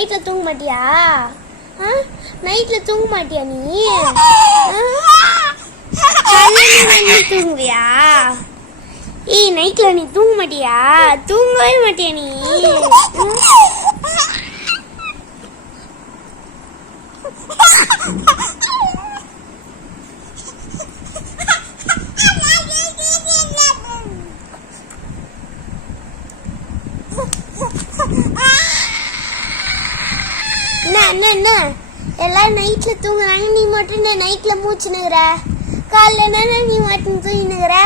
நைட்டில் தூங்க மாட்டியா? நைட்டில் தூங்க மாட்டியா நீ? நீ தூங்குவியா? ஏய், நைட்டில் நீ தூங்க மாட்டியா? தூங்கவே மாட்டியா நீ? என்ன எல்லாரும் நைட்ல தூங்குறாங்க, நீ மட்டும் நைட்ல மூச்சுனுக்குற. காலைல என்ன நீ மட்டும் தூங்கினுக்குற?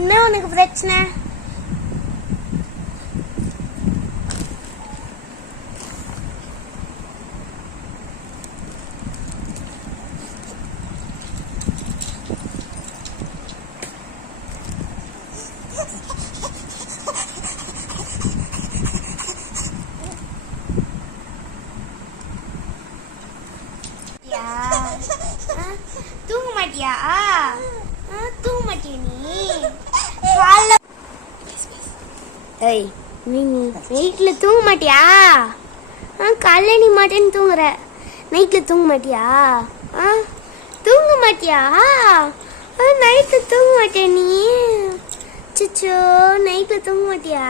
என்ன உனக்கு பிரச்சனை? தூங்க மாட்டியா? தூங்க மாட்டியா நீ? ஏய், நீ நைட்ல தூங்க மாட்டியா? காலைல நீ மாட்டேன்னு தூங்குற, நைட்ல தூங்க மாட்டியா? தூங்க மாட்டியா? நைட்ல தூங்க மாட்டியா நீ? சிச்சோ, நைட்ல தூங்க மாட்டியா?